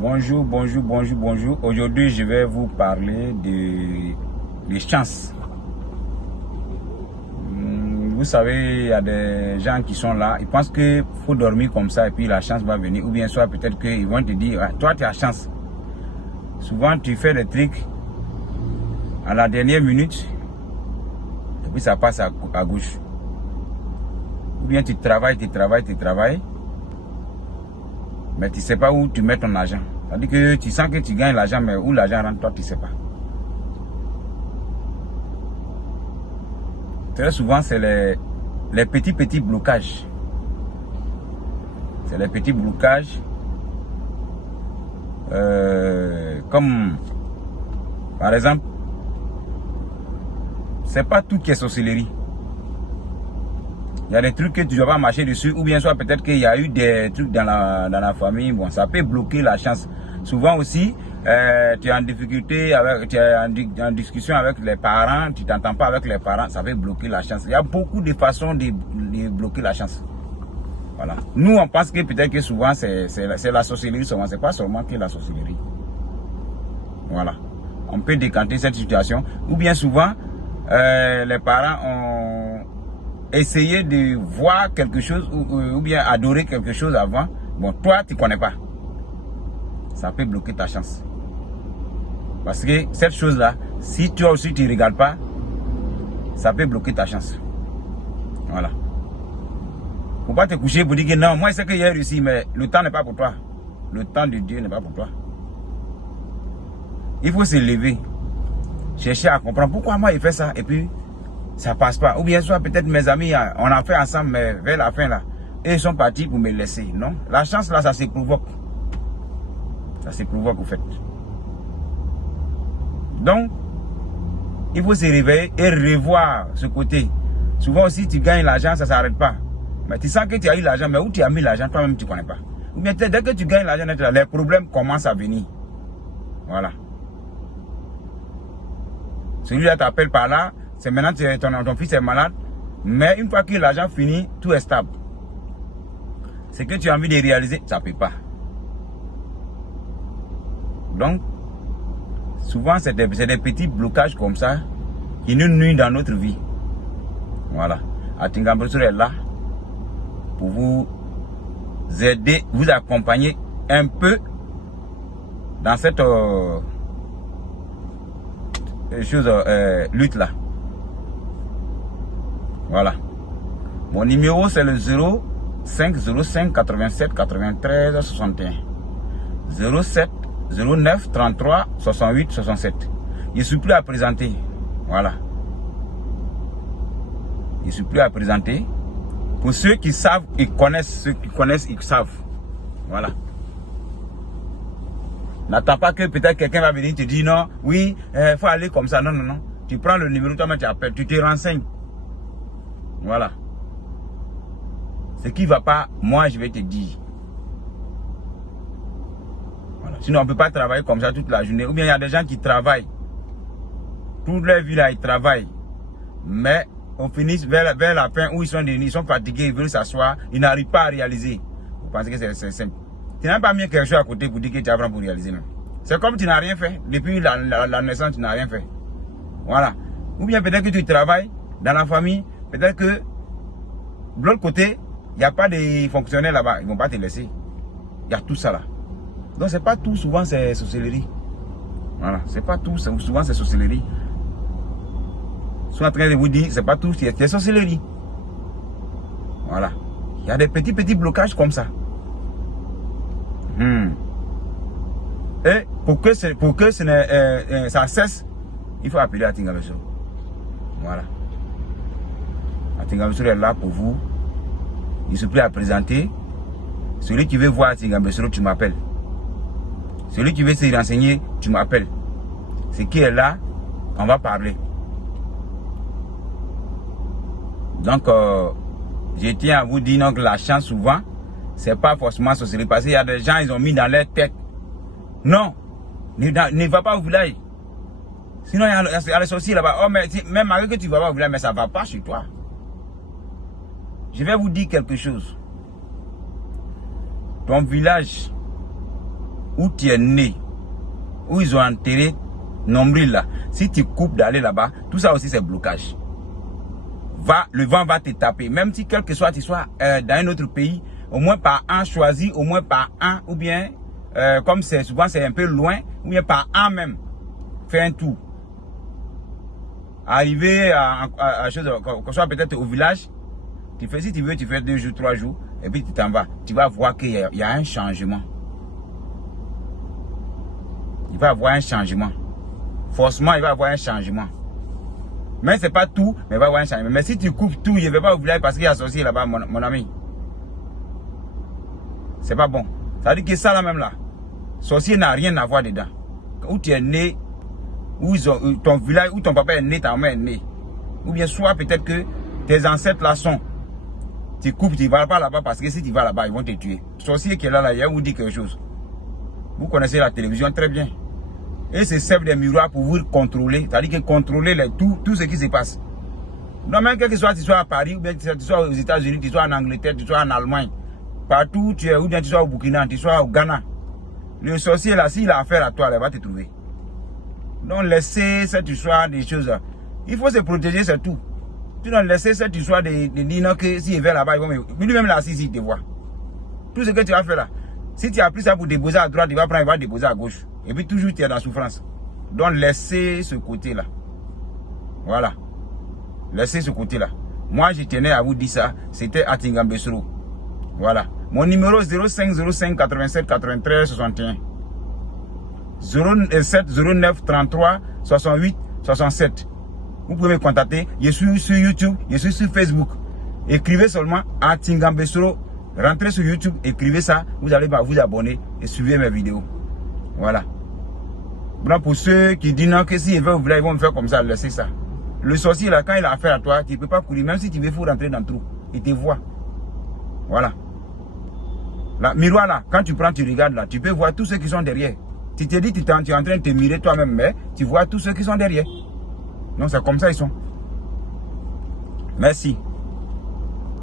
Bonjour. Aujourd'hui, je vais vous parler des chances. Vous savez, il y a des gens qui sont là, ils pensent qu'il faut dormir comme ça et puis la chance va venir. Ou bien soit peut-être qu'ils vont te dire, ah, toi tu as chance. Souvent tu fais des trucs à la dernière minute et puis ça passe à gauche. Ou bien tu travailles, mais tu ne sais pas où tu mets ton argent. C'est-à-dire que tu sens que tu gagnes l'argent, mais où l'argent rentre, toi tu ne sais pas. Très souvent, c'est les petits blocages. C'est les petits blocages. Comme, par exemple, c'est pas tout qui est sorcellerie. Il y a des trucs que tu ne dois pas marcher dessus, ou bien soit peut-être qu'il y a eu des trucs dans la famille. Bon, ça peut bloquer la chance. Souvent aussi, tu es en difficulté, tu es en discussion avec les parents, tu t'entends pas avec les parents, ça peut bloquer la chance. Il y a beaucoup de façons de bloquer la chance. Voilà. Nous, on pense que peut-être que souvent, c'est la sorcellerie, souvent, c'est pas seulement que la sorcellerie. Voilà. On peut décanter cette situation. Ou bien souvent, les parents ont essayé de voir quelque chose ou bien adorer quelque chose avant. Bon, toi, tu ne connais pas. Ça peut bloquer ta chance. Parce que cette chose-là, si toi aussi tu ne regardes pas, ça peut bloquer ta chance. Voilà. Il ne faut pas te coucher pour dire que non, moi je sais que j'ai réussi, mais le temps n'est pas pour toi. Le temps de Dieu n'est pas pour toi. Il faut se lever, chercher à comprendre pourquoi moi il fait ça et puis ça passe pas. Ou bien soit peut-être mes amis, on a fait ensemble, mais vers la fin là, et ils sont partis pour me laisser. Non, la chance là, ça se provoque. Ça se provoque au fait. Donc, il faut se réveiller et revoir ce côté. Souvent aussi, tu gagnes l'argent, ça ne s'arrête pas. Mais tu sens que tu as eu l'argent, mais où tu as mis l'argent, toi-même, tu ne connais pas. Ou bien dès que tu gagnes l'argent, les problèmes commencent à venir. Voilà. Celui-là t'appelle par là, c'est maintenant que ton fils est malade, mais une fois que l'argent finit, tout est stable. Ce que tu as envie de réaliser, ça ne peut pas. Donc, souvent, c'est des petits blocages comme ça qui nous nuisent dans notre vie. Voilà. Atingam Bressour est là pour vous aider, vous accompagner un peu dans cette lutte-là. Voilà. Mon numéro, c'est le 0505 87 93 61. 07 09 33 68 67. Je ne suis plus à présenter. Voilà. Je ne suis plus à présenter. Pour ceux qui savent, ils connaissent. Ceux qui connaissent, ils savent. Voilà. N'attends pas que peut-être quelqu'un va venir te dire non, oui, il faut aller comme ça. Non, non, non. Tu prends le numéro, toi-même tu appelles, tu te renseignes. Voilà. Ce qui ne va pas, moi je vais te dire. Voilà. Sinon, on ne peut pas travailler comme ça toute la journée. Ou bien il y a des gens qui travaillent. Toute leur vie là, ils travaillent. Mais on finit vers la fin où ils sont fatigués, ils veulent s'asseoir, ils n'arrivent pas à réaliser. Vous pensez que c'est simple. Tu n'as pas mis quelque chose à côté pour dire que tu apprends pour réaliser. C'est comme tu n'as rien fait. Depuis la naissance, tu n'as rien fait. Voilà. Ou bien peut-être que tu travailles dans la famille, peut-être que de l'autre côté, il n'y a pas de fonctionnaires là-bas. Ils ne vont pas te laisser. Il y a tout ça là. Donc c'est pas tout, souvent c'est sorcellerie. Voilà, c'est pas tout, souvent c'est sorcellerie. Je suis en train de vous dire, c'est pas tout, c'est sorcellerie. Voilà. Il y a des petits blocages comme ça. Et pour que ça cesse, il faut appeler Atingam Bressour. Voilà. Atingam Bressour est là pour vous. Il se plaît à présenter. Celui qui veut voir Atingam Bressour, tu m'appelles. Celui qui veut se renseigner, tu m'appelles. Ce qui est là, on va parler. Donc, je tiens à vous dire donc, que la chance, souvent, c'est pas forcément sorcellerie. Parce qu'il y a des gens, ils ont mis dans leur tête. Non, ne va pas au village. Sinon, il y a les sorciers là-bas. Oh, mais même malgré que tu vas pas au village, mais ça ne va pas chez toi. Je vais vous dire quelque chose. Ton village où tu es né, où ils ont enterré nombril là, si tu coupes d'aller là-bas, tout ça aussi c'est blocage. Le vent va te taper. Même si quel que soit tu sois dans un autre pays, au moins par an, choisis au moins par an, ou bien comme c'est souvent c'est un peu loin, ou bien par an même, fais un tour. Arriver à chose, qu'on soit peut-être au village, tu fais, si tu veux, tu fais 2 jours, 3 jours, et puis tu t'en vas. Tu vas voir qu'il y a un changement. Il va y avoir un changement. Forcément, il va y avoir un changement. Mais c'est pas tout, mais il va y avoir un changement. Mais si tu coupes tout, je ne vais pas au village parce qu'il y a un sorcier là-bas, mon ami. C'est pas bon. Ça veut dire que ça là même là, sorcier n'a rien à voir dedans. Où tu es né, où ton village, où ton papa est né, ta mère est née. Ou bien soit peut-être que tes ancêtres là sont. Tu coupes, tu ne vas pas là-bas parce que si tu vas là-bas, ils vont te tuer. Sorcier qui est là, il vous dit quelque chose. Vous connaissez la télévision très bien. Et c'est servent des miroirs pour vous contrôler. C'est-à-dire que contrôler tout ce qui se passe. Non, même quel que soit, tu sois à Paris, ou bien tu sois aux États-Unis, tu sois en Angleterre, tu sois en Allemagne. Partout où tu es, ou bien tu sois au Burkina, tu sois au Ghana. Le sorcier là, s'il a affaire à toi, il va te trouver. Donc laissez cette histoire des choses. Il faut se protéger, c'est tout. Tu dois laisser cette histoire de dire non, que s'il va là-bas, lui-même là, si il te voit. Tout ce que tu vas faire là. Si tu as pris ça pour déposer à droite, il va déposer à gauche. Et puis toujours tu es dans la souffrance. Donc laissez ce côté-là. Voilà. Laissez ce côté-là. Moi, je tenais à vous dire ça. C'était à Tingambesro. Voilà. Mon numéro 0505 87 93 61. 07 09 33 68 67. Vous pouvez me contacter. Je suis sur YouTube, je suis sur Facebook. Écrivez seulement à Tingambesro. Rentrez sur YouTube, écrivez ça. Vous allez vous abonner et suivez mes vidéos. Voilà. Bon, pour ceux qui disent non, que s'ils veulent, ils vont me faire comme ça, laissez ça. Le sorcier là, quand il a affaire à toi, tu ne peux pas courir. Même si tu veux, il faut rentrer dans le trou. Il te voit. Voilà. La miroir là, quand tu prends, tu regardes là, tu peux voir tous ceux qui sont derrière. Tu te dis, tu es en train de te mirer toi-même, mais tu vois tous ceux qui sont derrière. Donc c'est comme ça ils sont. Merci.